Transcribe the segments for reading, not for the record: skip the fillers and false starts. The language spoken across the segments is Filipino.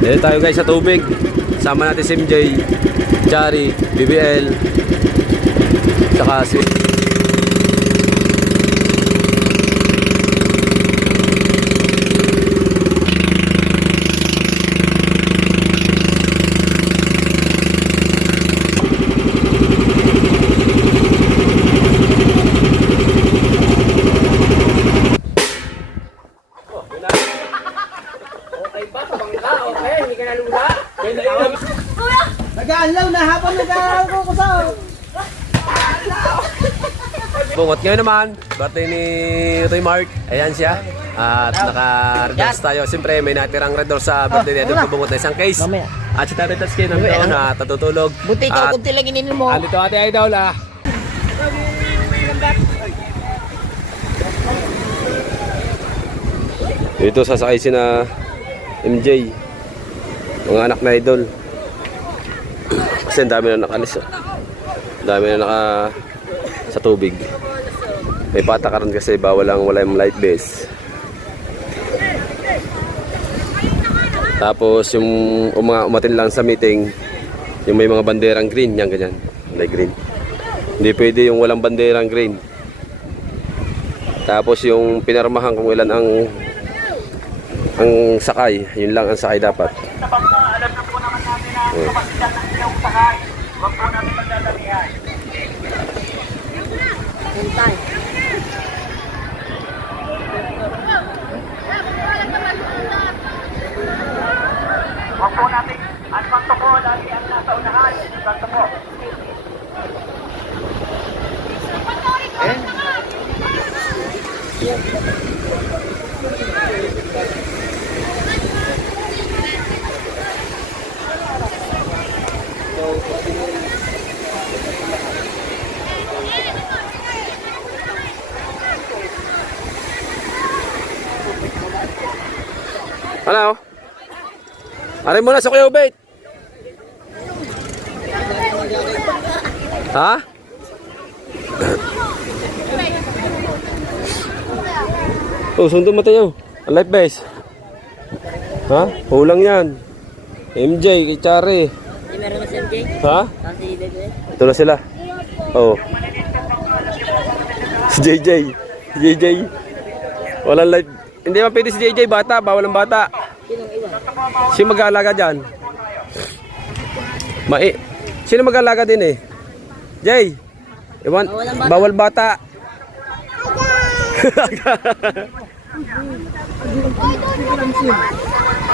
Dito tayo guys sa tubig. Sama natin si MJ, Jari, BBL, saka si... Nag-aalaw na habang nag-aalaw ko ko sa... Bungot ngayon naman, birthday ni Toy Mark. Ayan siya. At naka-red doors tayo. Siyempre may natirang red doors sa birthday niya. Doon bungot na isang case. At si Tatay Tatsuki nandito na tatutulog. Buti ikaw kunti lang inin mo. Andito Ate Idol ah. Dito sasakay si na MJ. Mga anak na idol. Kasi ang dami na nakalis. Ang dami na naka sa tubig. May patakaran kasi wala yung light base. Tapos yung umatin lang sa meeting, yung may mga banderang green, yan ganyan. Light green. Hindi pwede yung walang banderang green. Tapos yung pinarmahan kung ilan ang sakay, yun lang ang sakay dapat. Alam na po naman natin na kapasitan ng inyong sakay. Huwag po natin magdadamihan. Huwag po natin ang pagtuko lagi ang nasa unahan. Pagtuko. Ano? Aray mo na sa Kuya Ubay. Ha? Oh, sundo mo tayo. Ang life base. Ha? Hulang yan. MJ, kay Chari. Meron na si MJ? Ha? Ito na sila. Oh. Si JJ. Si JJ. Walang life. Hindi man pwede si JJ, bata. Bawal ang bata. Sino mag-aalaga dyan? Sino mag-aalaga din eh? Jay. Iwan, bawal bata.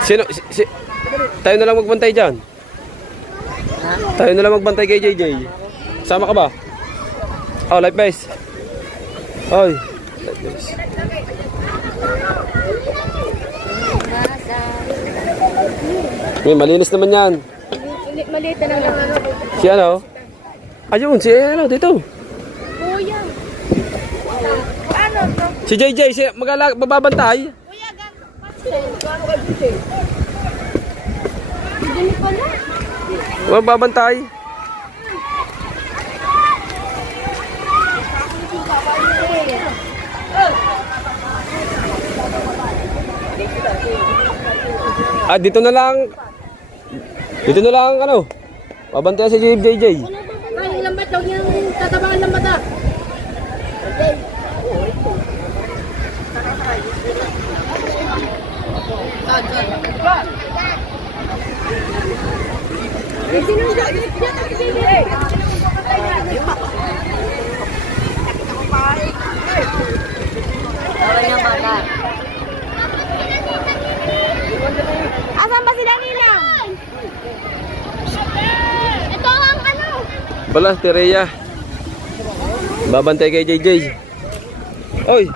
Sino? Tayo na lang magbantay dyan. Tayo na lang magbantay kay JJ. Sama ka ba? Oh, life base. Oy. Life base. Malinis naman yan. Maliit na lang. Si ano? Ayun, si ano dito. Kuya. Ano to? Si JJ, si bababantay. Kuya, pastel. Hindi pala. Bababantay. Dito na lang. Dito na lang ano. Babantayan si JJ. Ay, yung lambat daw niyang tatabangan ng mata. Asan ba sila Ninang? Ito ang ano? Bala, Tereya. Babantay kay JJ. Oy,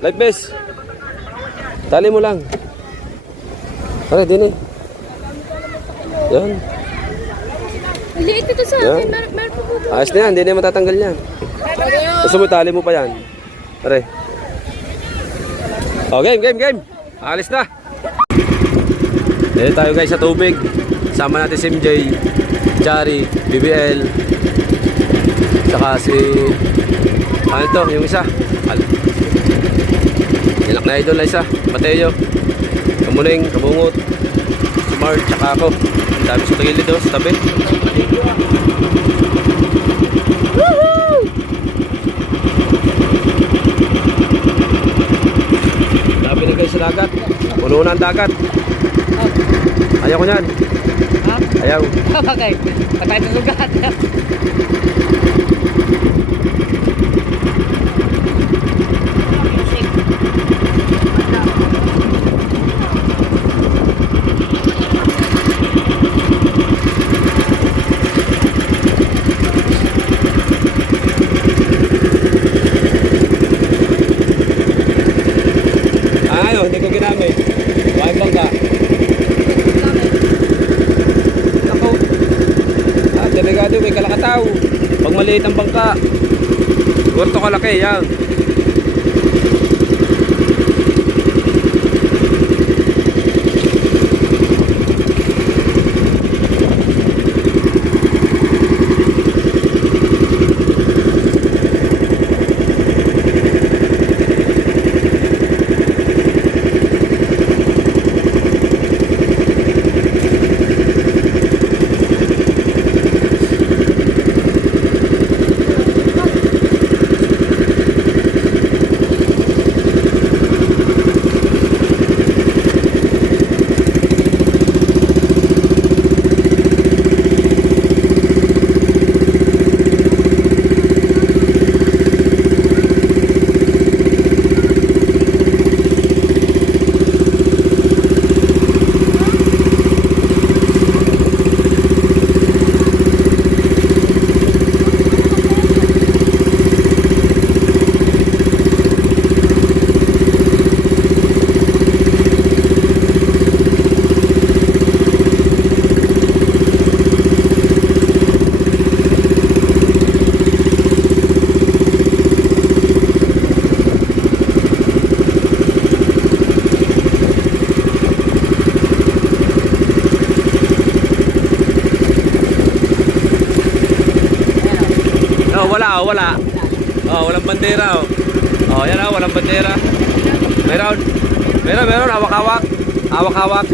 life base. Tali mo lang. Pare, din eh. Yan. Liit ito sa Yan. akin. Meron po po. Ayos na yan, hindi na matatanggal yan. Gusto mo, tali mo pa yan. Pare. Oh, game. Alis na. Dito tayo guys sa tubig. Sama natin si MJ, Jari, BBL, saka si ano to, yung isa Ilak na idol na isa, Mateo, Kamuning, Kabungot. Mark, tsaka ako. Ang dami sa tagilid doon, sa tabi. Dami na guys sa dagat. Puno na ang dagat. Ayaw ko yan. Ha? Ayaw. Bakit? Patay sa sugat. Ayaw, hindi ko ginamit. Bakit bangka? Ako. Delikado, may kalakataw. Pag maliit ang bangka. Gurto kalaki, yan. Wala. Oh, walang bandera oh. Oh, yan oh, walang bandera. Meron, hawak-hawak.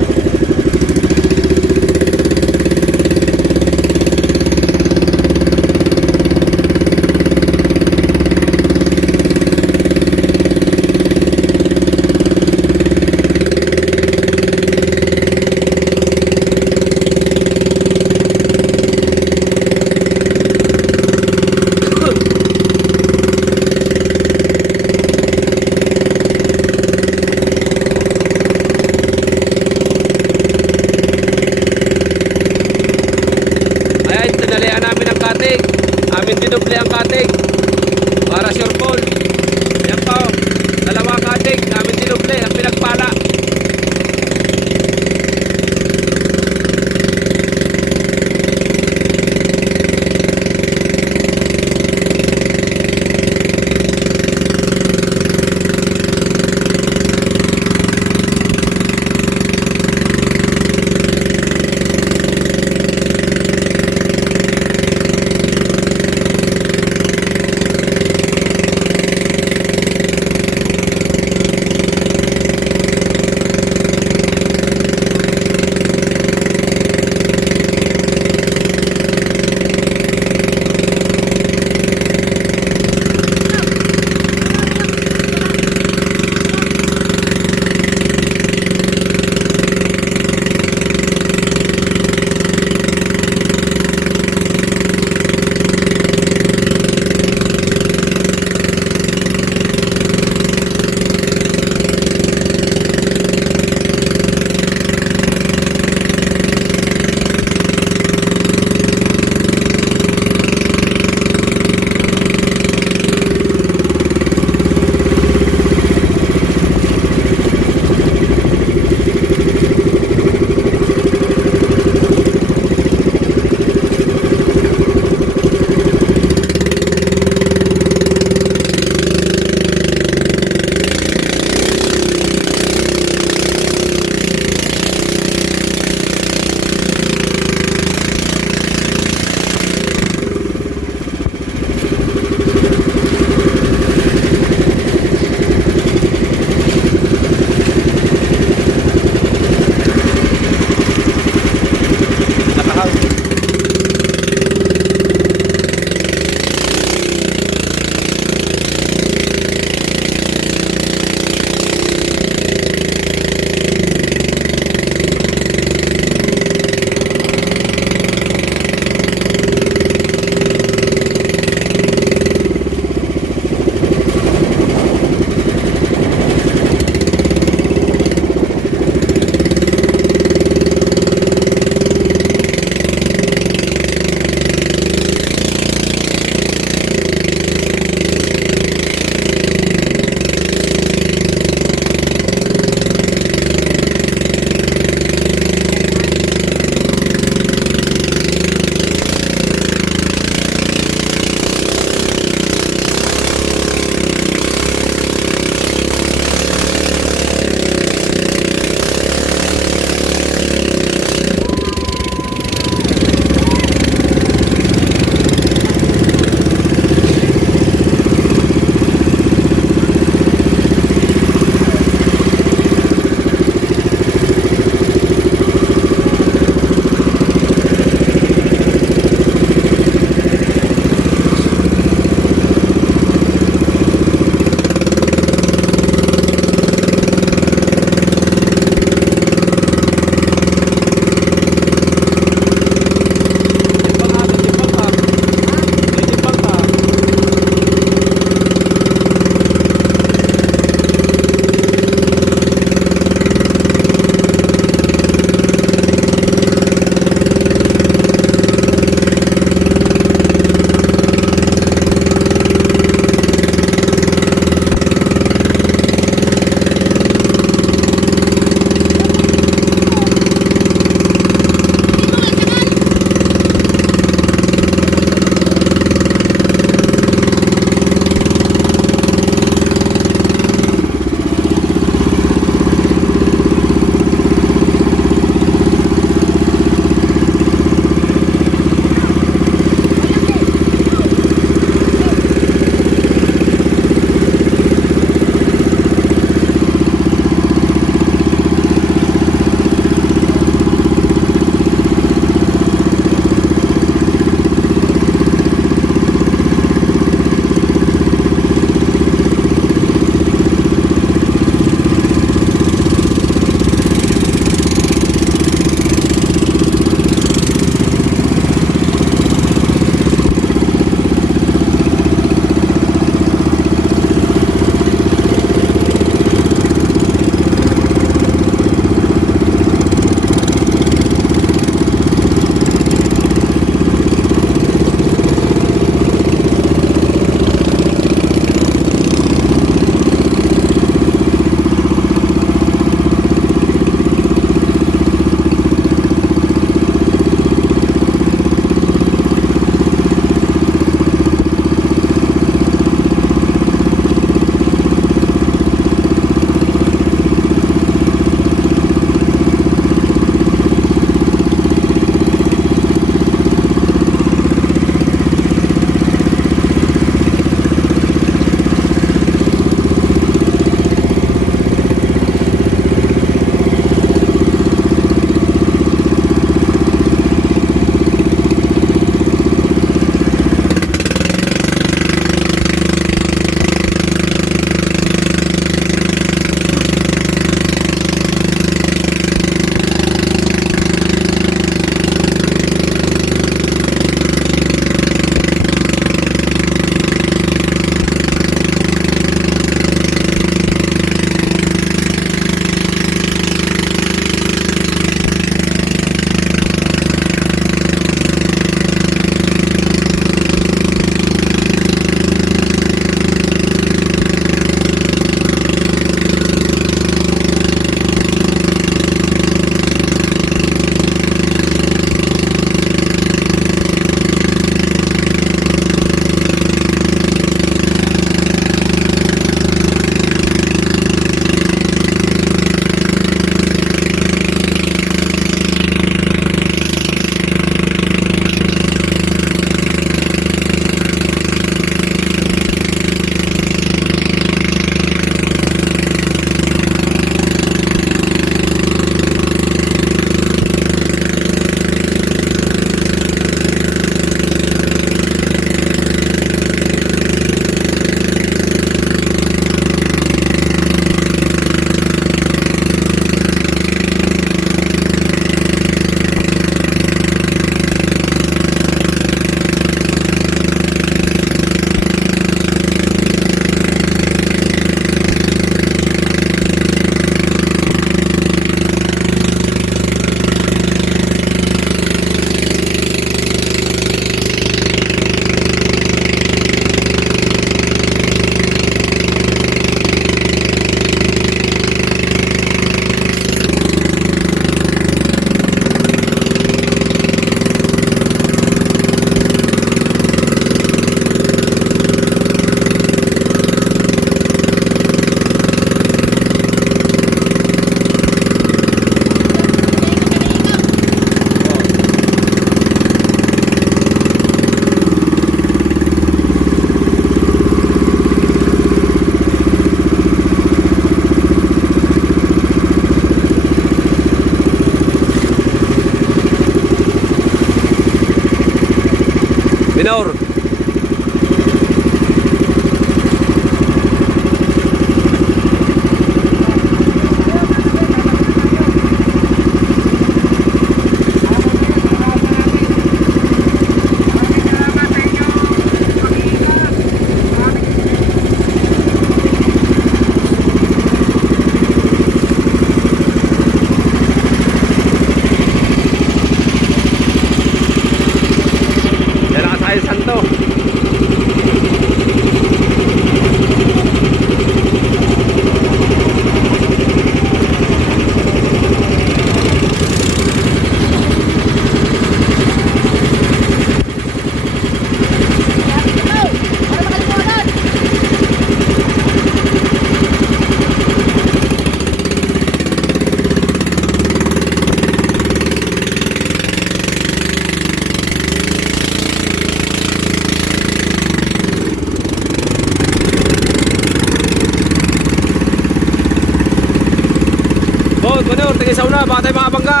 tayo mga bangga.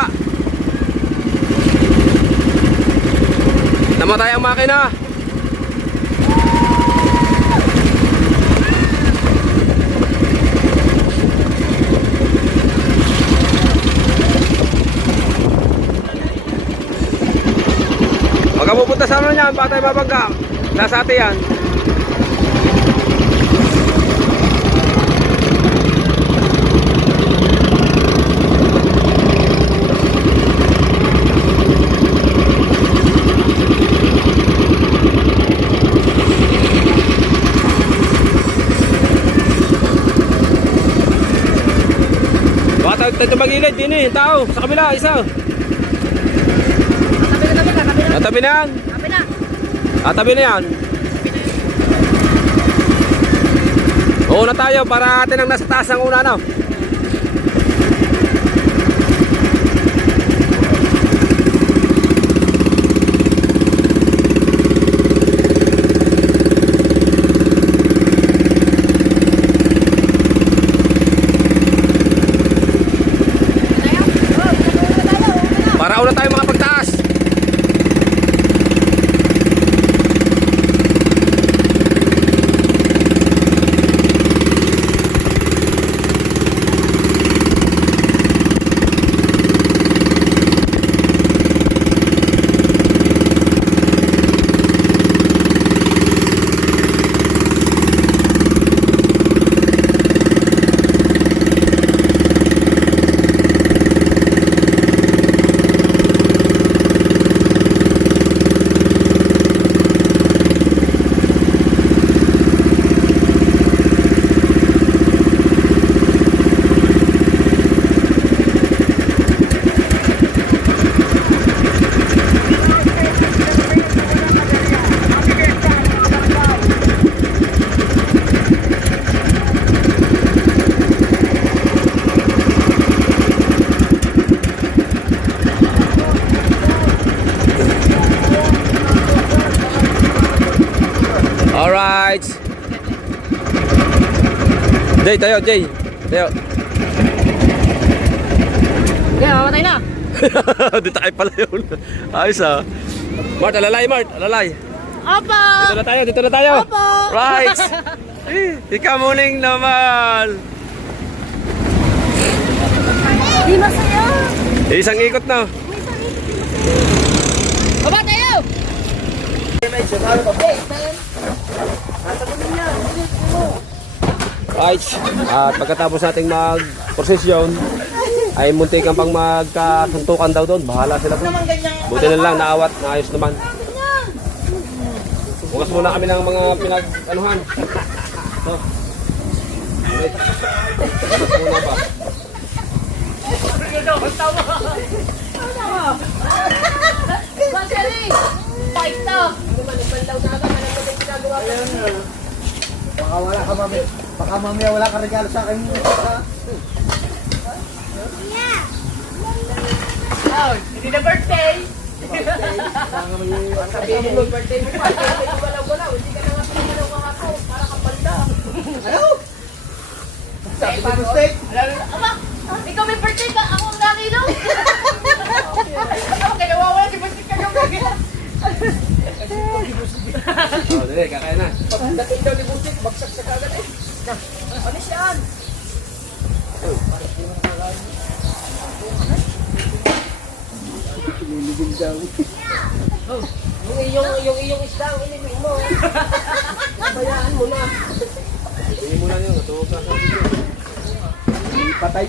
Namatay ang makina. Huwag ka pupunta sa ano niyan, baka tayo mabangga. Nasa ate yan. Baka tayo tumagilid din eh, tao. Sa kabila, isa. Natabi na yan. Tabi na yan. Oo na tayo para atin ang nasa taas ang una na. Para una tayo mga pagtaas. Alright. Jay, tayo, Jay. Tayo. Kaya, mamatay na. Dito tayo pala yun. Ayos ah. Mart, alalay, Mart. Alalay. Opo! Dito na tayo. Opo! Right. Ikaw muning naman. Di masaya. Isang ikot na. Baba tayo! Right. At pagkatapos nating mag-prosesyon, ay muntik kang pang magkasuntukan daw doon. Bahala sila doon. Buti na lang, naawat, naayos naman. Bukas muna kami ng mga pinag-anuhan. So. Bukas muna ba? Masali. Fight to. Baka mamaya wala ka regalo sa akin. Oh, hindi na birthday! Sabihin mo, birthday mo pa. Wala, hindi ka na nga pinagalaw ka ako. Para kang balda. Ano? Sabi ko, mistake. Aba, ikaw may birthday ka, ako ang nakilo! Ako kaya wawala si birthday ka yung gagawin. Oh, dali, kakain na. Pagdating daw ni Busik, bagsak sa kagad eh. Ano siyan? Lilibig daw. Yung iyong isda, ang ilibig mo. Bayaan mo na. Hindi mo lang yun, natuwag na sa video. Patay.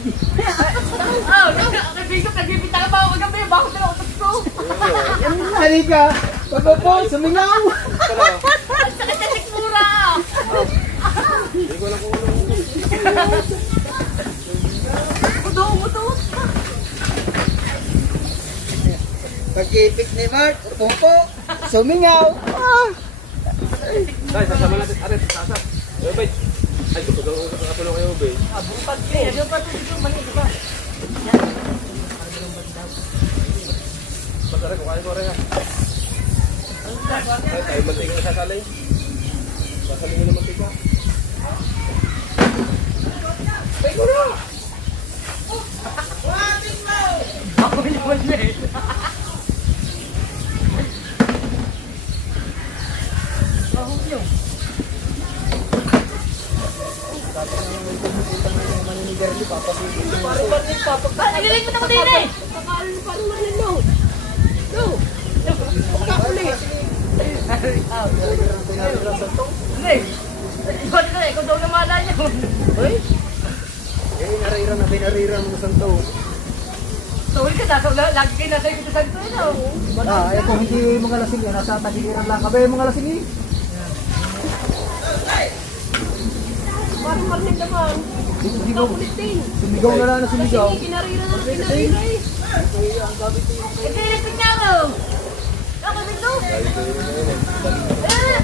Oh, kaibigan, nagbibita ka ba ako gabi? Bakit na utot ko? Halika. Pagpo, sumingaw. Ang sakit na sikmura! Hindi ko alam kung ano. Muto! Pag-ibig ni Mart, pumpo, sumingaw. Dahil, sasama natin. Aret, sasap. Ubay. Ay, gusto lang ako kasunong kayo, Ubay. Bungpag ko eh. Yung pati yung mali, diba? Masarap, kukain mo rin ha. Ay, tayo mantika na sasalay. Sasalay nyo na mantika. Ay, ko na! Parang barnig pa. Inilig mo na ko din eh. Parang barnig no. No. Pagkakuli. Hindi. Ikaw na, ikaw daw namala niyo. Hoy. Pinarira mo sa to. Sorry ka, lagi kayo nasa ito sa ito. Kung hindi mga lasing yan, nasa tagiliran lang. Kabe mga lasing eh. Parang marinig naman. Sumigaw na lang na sumigaw. Kinarira na, kinarira eh. Ito yung electric na ako. Ako dito.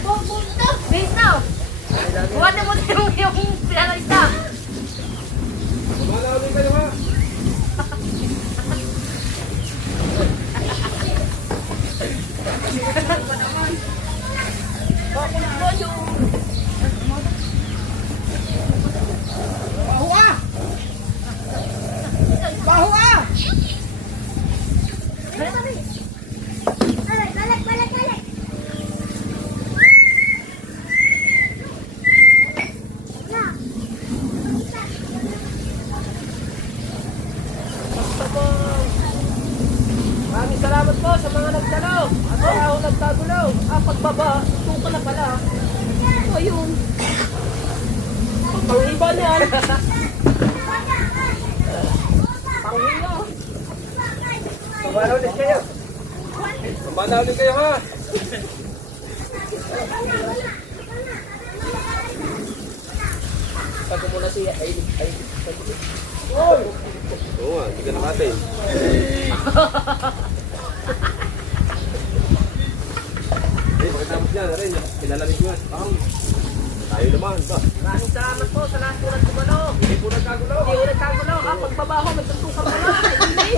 Pupunta. Base now. Buwan na mo yung pinalagta. Kumala ulit kayo ha. Maraming salamat po sa mga nagtanong. At wala akong nagtagulaw. Pagbaba, tuto na pala. O ayun. Pang-iba niyan. Pang-iba. Kumala ulit kayo. Kumala ulit kayo ha. Pag muna siya, ay. Oo nga, hindi ka nakatin. Pagkatapos niya, rin, pinalalit nga. Tayo naman ba? Maraming salamat po sa lahat po nagtugulo. Hindi po nagkagulo. Hindi ko nagtagulo. Pagbaba ko, magtutukan mo na. Hindi.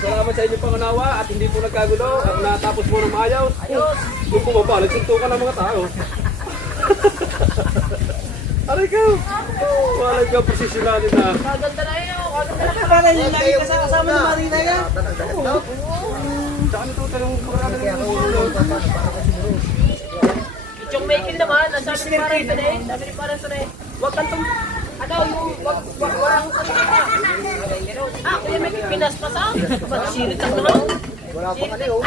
Salamat sa inyong pangunawa at hindi po nagkagulo at natapos po ng maayos. Ayos. Kung bumaba, nagsuntukan ng mga tao. Aray ka! Walang ka posisyonalin na. Kaganda na yun. Kaganda na para lagi kasama ni Marina yan. Saan ito? Tanong pagkakala ng Yung making naman, ang sabi ni Parang Sanay, sabi ni Parang Sanay, huwag kang ano, yung, walang kuya may pinaspas ah. Sirit ang naman. Wala pa ka oh.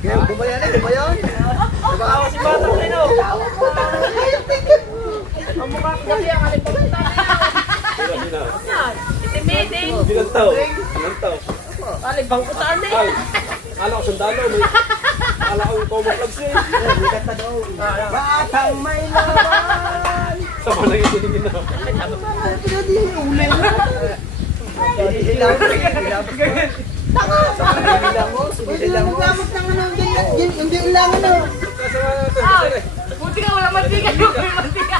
Bumayan. Baka si Batang Rino. Ang mukha ko kasi ang aling pagpunta. Yan, intimidating. Ilang tao? Ilang tao? Aling bangkutaan na Ay, yun. akala ko sandalo. Akala ko yung common clubs eh. Batang may laban. Sama lang yung tinigin na. Buti ka wala mantika yung may mantika.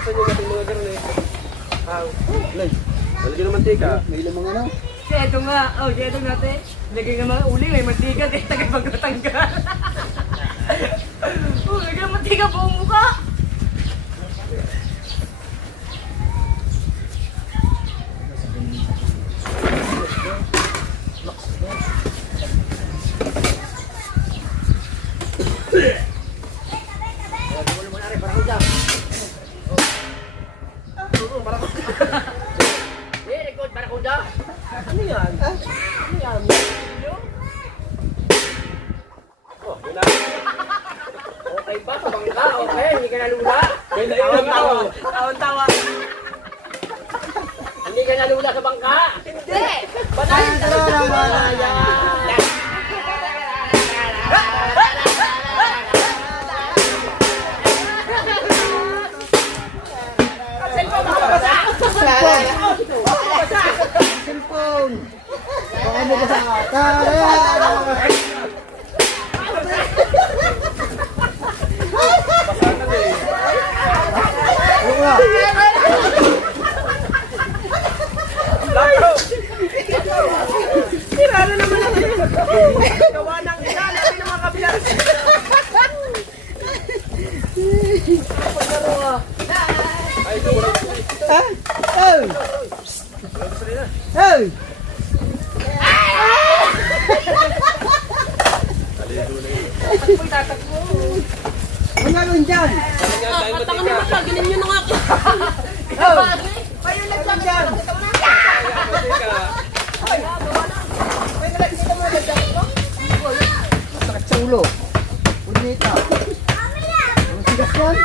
Saan yung ating mga garon eh? Lalagyan ng mantika. Kaya ito nga, kaya ito natin. Lagay ng mga uli, may mantika din, tagapagkatanggal. Lagay ng mantika buong mukha. Record Barakuda. Ano yan? Ano yan? Oh, yun na. Okay ba? Kabangka? Okay, hindi ka nalula. Ganda yun. Tawa. Hindi ka nalula sa bangka? Hindi! Banayin talaga ng malaya. Cellphone! Baka mo ba sa kata? Tirado naman ang gawa ng isa natin ng mga kabilang. Ay, ito. Walang Hey! Ano gagawin dyan? Patangan naman lang, ginin nyo na nga. Oh! Ayun lang dyan! Masakit sa ulo. Punita. Ang sigas yan.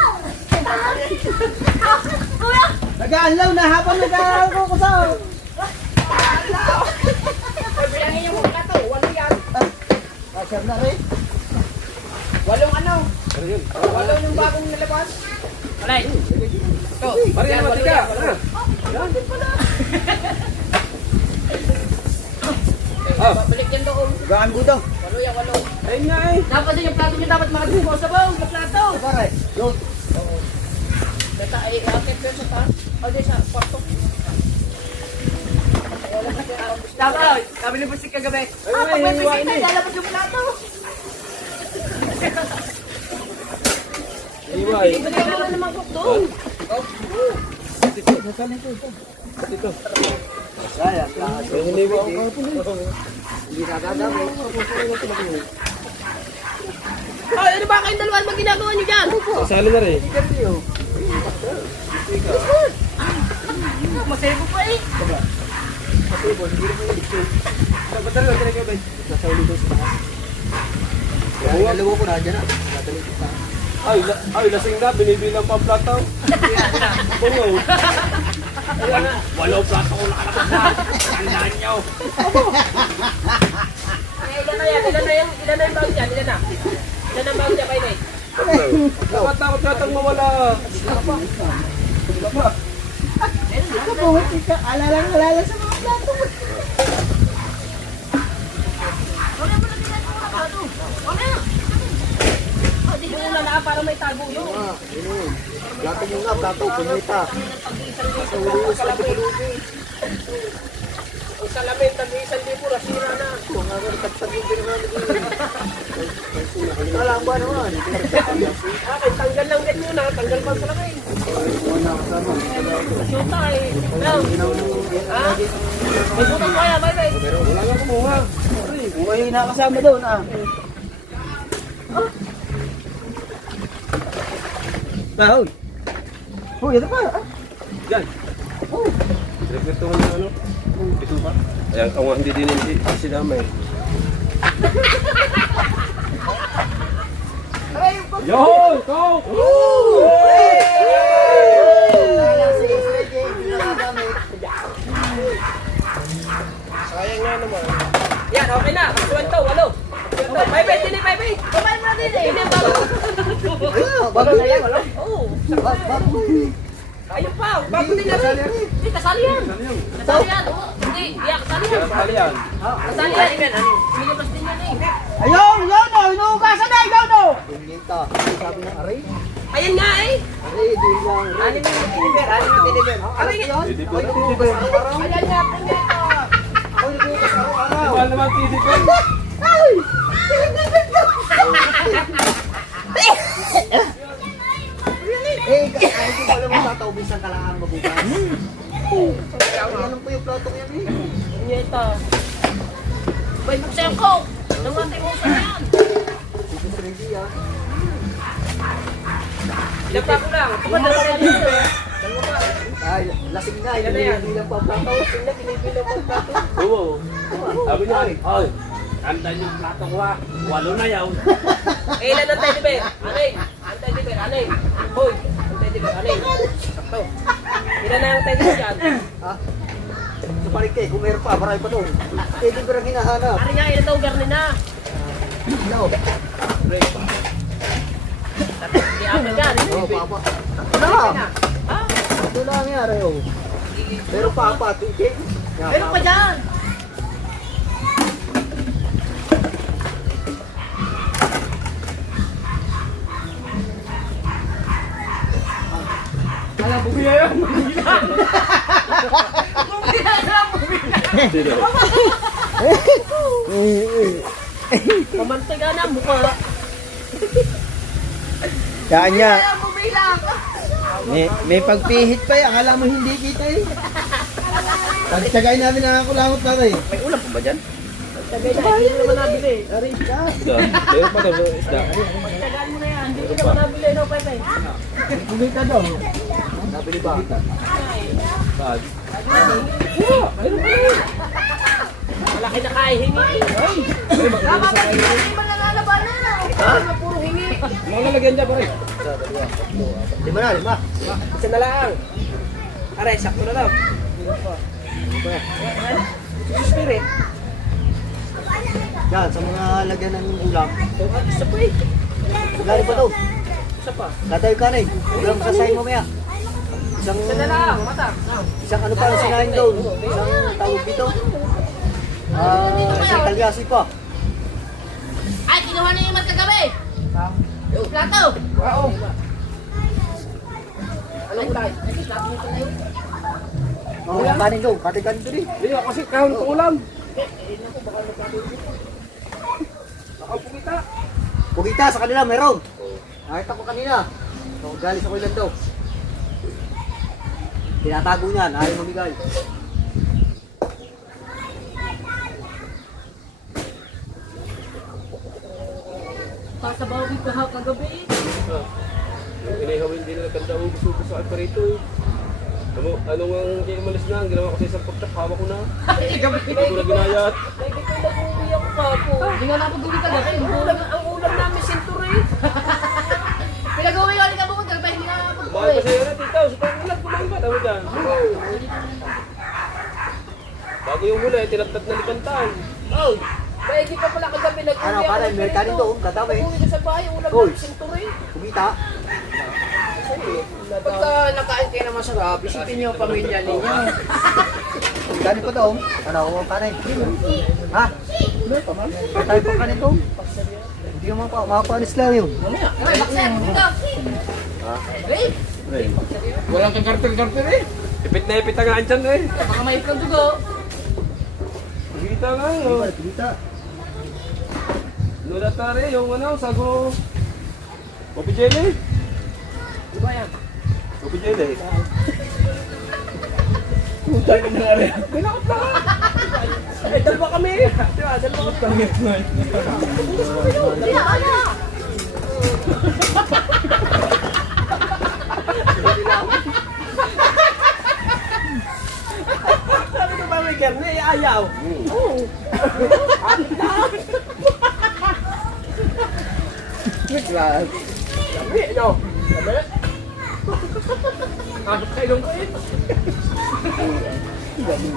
Nag-aanlaw na habang nag-aaral ko sa... Bilangin niyo muna to, 8 yan. Asar na rin. 8 ano? 8 yung bagong nalabas. Alay. Ito. Mari na matika. Balik yan doon. Bakan budang. 8 yan, 8. Ayun nga eh. Dapat din yung plato niyo dapat makatubo sa bawang sa plato. Pare. Yun. Data ay akit pero sa taas. O di sa kwarto. Dapat, kami ni Busik kagabi. Pag may bisik na, lalabas yung plato. Iway. Ibalik ka na naman cook doon. Kaya. Ay, hiniwa ako kapon. Hindi nakadami. Ay, ano ba kayong dalawa? Ano ginagawa niyo dyan? Kasali na rin. Masaya po pa eh. Ba't na lang talaga ba? Nasa ulo doon sa taas. Kaya dalawa ko na dyan. Dadali ko pa. Ay, lasing na. Binibilang pa ang plataw. Bungaw. Walaw plato ko nakalakad na. Tandaan nyo. Ilan na yan? Ilan na yung bawang dyan? Ilan na? Ilan ang bawang dyan kayo eh? Dapat takot natang mawala. Ano po? Alala sa mga plato. Hindi mo na para may tago yun. Plato mo nga, plato. Punita. Ang salamin, tag-iisang libo, rasira na. Alam ba naman? Akin, tanggal lang din muna, tanggal pa ang salamin. Suta eh. Ha? May suta ko kaya, bye-bye. Wala nga kumuha. Uy, nakasama doon ah. Bahoy. Uy, ano pa? Yan. Rekretuhan na ano? Ito ba? Ayan, ako nga hindi din si Damay. Yo! Go! Sayang nga naman. Yan, okay na. Suwento, 8. Bye-bye, din eh, bye-bye. Kumain mo na din eh. Hindi ang bago. Bago na yan. Oo. Bago. Ayun pa, bago din na rin. Hindi, kasali yan. Kasali yan. Oo, hindi, yeah, kasali yan. Kaya yan. Kasali yan. Minibas din yan eh. Ayun, yun o. Inuugasan na, ikaw no. Pinita. Sabi ng aray. Ayun nga eh. Aray, di lang. Anin na deliver, anin na deliver. Aray nga. Hindi po. Ayan nga, pinita. Ako nagbukas araw-araw. Mahal naman TD Pen. Ay, kung pala mo tataubis ang kalaang mabukas. Yan po yung plato niya eh. Punyeta. Bay, buksan ko. Namatay mo sa yan. Dito sa ready ah. Ilang plato lang. Dalawa pa. Ay, lasing na. Yan na yan. Bilang pa plato. Lasing na, binibilang mo ang plato. Oo. Sabi niya, ay, andan yung plato ko ha. 8 na yaw. Eh, ilan ang teddy bear? Anay. Ang teddy bear, anay. Hoy, ang teddy bear, anay. Sakto. Ilan na yung teddy bear yan? Ha? Sa paligke, kung meron pa, marami pa doon. Eh, di ba rin hinahanap? Ari nga, ilan daw garni na? No. Di amin yan. Oh, papa. Ano? Ha? Ito lang yan, Reo. Meron pa, tutin. Meron pa dyan. Alam, bumila yan. Mamantay ka na, mukha. Kanya. Bumila. May pagpihit pa yan. Alam mo hindi kita eh. Tiyagayin namin na kulangot pare. May ulam pa ba dyan? Tagay na, hindi mo naman nabili. Ari, Isda. Meron pa daw isda. tagaan mo na yan. Hindi mo naman nabili, no, Pepe? Kumita daw. Nabili ba? Saan? Mayroon pa rin. Malaki na kahihingi. Tama ba? Hindi mo nalalaban na. Ano, puro hingi. Mga lalagyan dyan pare. Lima. Isa na lang. Aray, sakto na daw. Spirit. Yan, sa mga lagyan ng ulam. Isa pa eh. Lalo pa daw. Isa pa. Tatayo ka rin. Ulam sasayin mamaya. Isang, Isa na lang, mata. isang ano pa ang sinahin doon. Isang tawag dito. Isang kalyasi pa. Ay, kinuha na yung magkagabi. Plato. Oo. Anong kulay? Kanin doon. Kanin doon eh. Hindi kasi kahon ko ulam. Nakapumita. Pugita sa kanila, meron. Nakita ko kanina. So, galing sa kulang daw. Tinatago niyan, ayaw mamigay. Pasabaw dito ha kagabi. Yung inihawin din na kanda ubus sa alparito eh. Anong ang hindi umalis na? Ang ginawa ko sa isang pagtak, hawak ko na. Hindi ko na ginayat. Ay, di ko nag-uwi ako kapo. Hindi nga napaguli ka dati. Ang ulam namin sinturi. Pinag-uwi ko ulit ka bukod. Pero hindi nga Mahal napaguli. kasi yun natin ito. Sa pangulat, kumain ba? Tama dyan. Bago yung huli, tinattat na likantan. Oh, may di pa pala kagabi nag-uwi Ano, kanin, may kanin doon, dadami. Uwi ka sa bahay, ulam Uy. namin sinturi. Pugita. Pagka nakain kayo na masarap, isipin niyo ang pamilya ninyo. Kanin pa daw. Ano, kanin. Ha? Tayo pa kanin doon. Hindi naman pa, makapanis lang yun. Ay, baksan. Dito. Babe. Walang kang kartel-kartel eh. Ipit na ipit ang andyan eh. Baka may itlog dugo. Pagkita nga yun. Pugita. Lula tare, yung ano, sago. Kopi jelly. Di ba yan? Kopi jelly. Pinakot na ka! Eh, dalawa kami! Di ba? Dalawa kami. Hindi na, ano? Sabi ko ba may karne? Eh, ayaw. Oo. Sabi, no? Sabi? Asok sa ilong ko eh.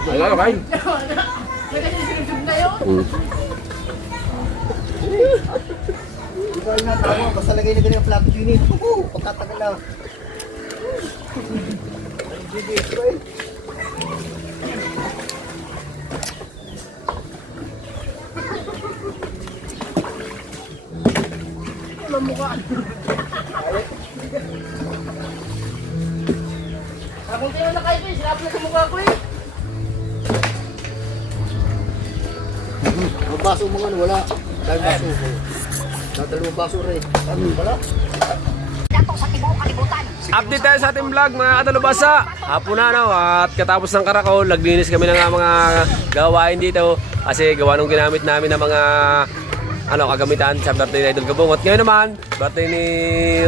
Wala ka kain. May kasi sinusog na yun. Di ba nga tama, basta lagay na ganyan flat unit. Pagkatagal lang. Kung tayo na kayo, sinabi na sa mukha ko eh. Ang baso mo nga, wala. Dahil baso ko. Dalawang baso rin. Wala. Update tayo sa ating vlog mga katalubasa. Hapon na no, at katapos ng Karakol, naglinis kami ng mga gawain dito. Kasi gawa nung ginamit namin ng mga kagamitan sa birthday ni Idol Kabungot. Ngayon naman, birthday ni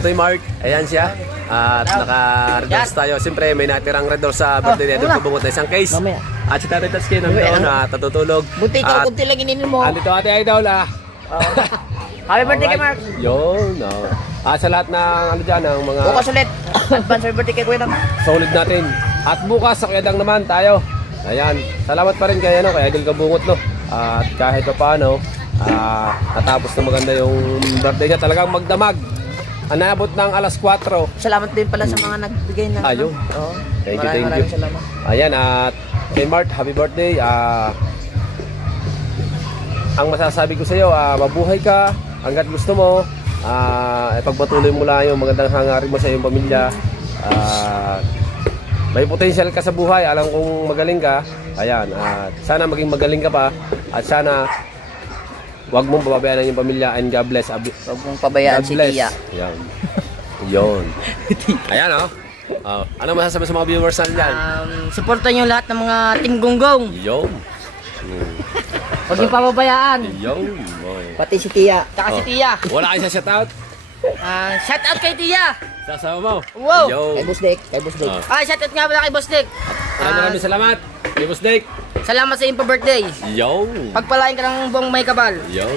Toy Mart. Ayan siya. At naka-red doors tayo. Siyempre may natirang red doors sa birthday ni Idol Kabungot na isang case. At si Tatay Tatsky nandun at natutulog. Buti ikaw kung tilagin ninin mo. Andito Ate Idol Happy birthday kay Mark. Yun. Sa lahat ng dyan, ng mga Bukas ulit. Advance birthday kay Kuya Dang. solid natin. At bukas sa Kuyadang naman tayo. Ayan. Salamat pa rin kay Idol Kabungot no. At kahit pa paano, natapos na maganda yung birthday niya. Talagang magdamag. Anabot ng alas 4. Salamat din pala sa mga nagbigay ng Ayun. Oo. Thank you, Maraming thank you. salamat. Ayan, at kay Mart, happy birthday. Ang masasabi ko sa iyo, mabuhay ka hanggat gusto mo. Ipagpatuloy mo lang yung magandang hangarin mo sa iyong pamilya. May potential ka sa buhay, alam kong magaling ka. Ayan, at sana maging magaling ka pa. At sana huwag mong pababayaan yung pamilya, and God bless. Huwag mong pabayaan si Tia. Yan. Yun. Ayan oh. Ano masasabi sa mga viewers natin dyan? Supportan nyo lahat ng mga Team Gonggong. Yo. Huwag yung pababayaan. Yo. Pati si Tia. Tsaka si Tia. Wala kayo sa shoutout? Shout out kay Tia. Sasama mo? Wow. Yo. Kay Boss Dick. Kay Boss Dick. Shout out nga pala kay Boss Dick. Maraming salamat. Kay Boss Dick. Salamat sa iyong birthday. Yo. Pagpalain ka ng buong may kapal. Yo.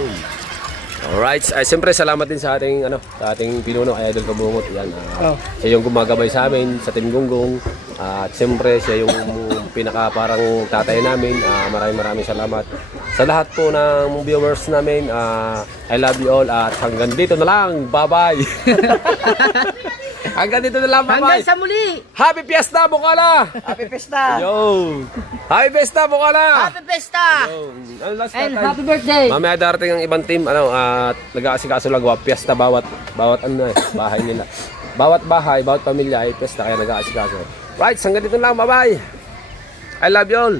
Alright, ay siyempre salamat din sa ating sa ating pinuno ay Idol Kabungot. Yan. Siya yung gumagabay sa amin sa Team Gonggong. At siyempre siya yung pinaka parang tatay namin. Maraming salamat sa lahat po ng viewers namin. I love you all at hanggang dito na lang. Bye-bye. Hanggang dito na lang. Bye-bye. Hanggang sa muli. Happy Fiesta, Bukala! Happy Fiesta! Yo! Happy Fiesta, Bukala! Happy Festa. Yo! Ano last And time? happy birthday. Mamaya darating ang ibang team at nag-aasikaso lang fiesta bawat bahay nila. Bawat bahay, bawat pamilya ay fiesta kaya nag-aasikaso. Right, hanggang dito lang. Bye-bye. I love you all.